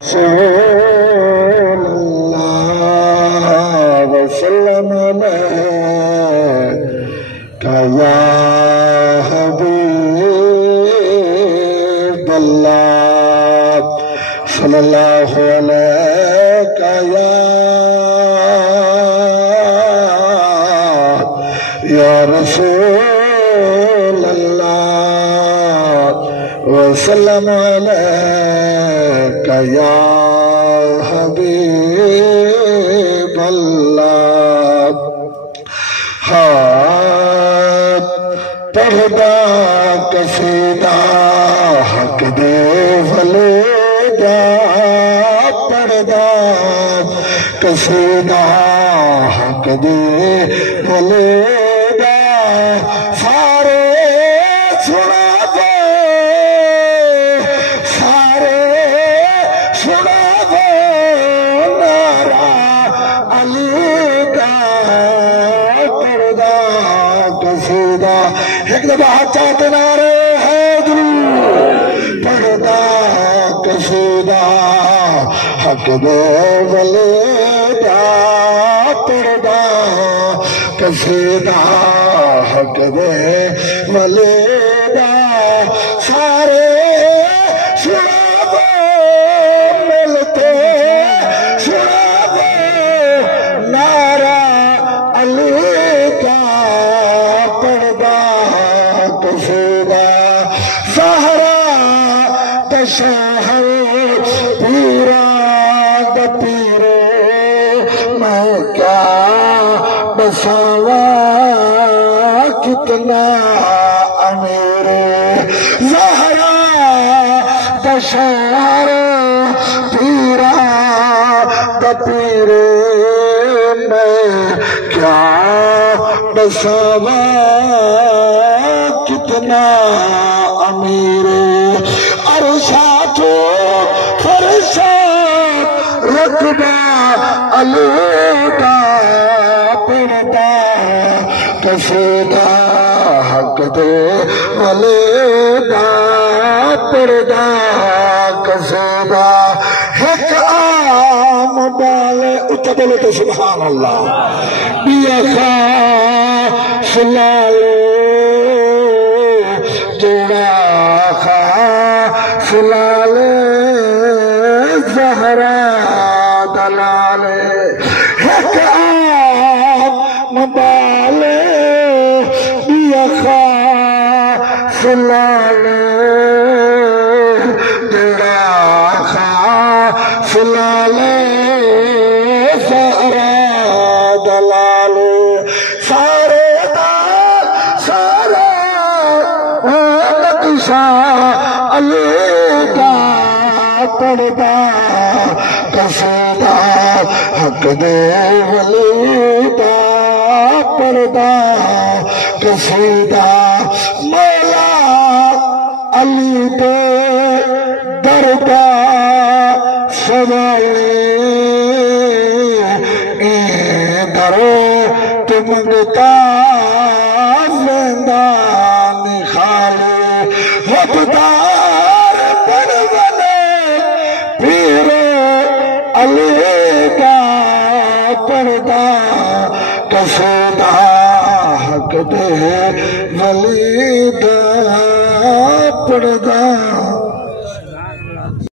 सल्लल्लाहु वसल्लम अलैका या हबीब अल्लाह, सल्लल्लाहु अलैका या रसूल अल्लाह, वसल्लम अलैका या हबीब अल्लाह। हाथ पढ़दा कसीदा हक दे वलेदा, पढ़दा कसीदा हक दे वलेदा, सारे सुना दे, सारे सुना दे नारा अली का, पढ़दा कसीदा एक दफा चाहते नारे है दिल, पढ़दा कसीदा हक दे वलेदा, पढ़दा कसीदा हक दे वलेदा, सारे सुना दो मिलते सुना दो नारा अली का, पढ़दा कसीदा ज़हरा दशहर पीरा द पीरे, मैं क्या बसावा कितना अमीरे, ज़हरा दशहर पीरा द पीरे, मैं क्या बसावा कितना अमीरे, अरशा तो फरशा रकबा अलूदा, पढ़दा कसीदा हक दे वलेदा, पढ़दा कसीदा एक आम बाले उच्च बोले तो सुभान अल्लाह, बिया खा सुलाले जोड़ा खा सुलाले ज़हरा दलाले, एक आम बाले बिया खा सुलाले जोड़ा खा सुलाले ज़हरा दलाले, सारे दा सारा नक्शा अली का, पढ़दा कसीदा हक दे वलीदा, पढ़दा कसीदा मौला अली दे दरदा सवाले, दरो तुमगता मैदान खाले, वफादार बनवले पीरे अली का, पढ़दा कसीदा हक दे वलीदा, पढ़दा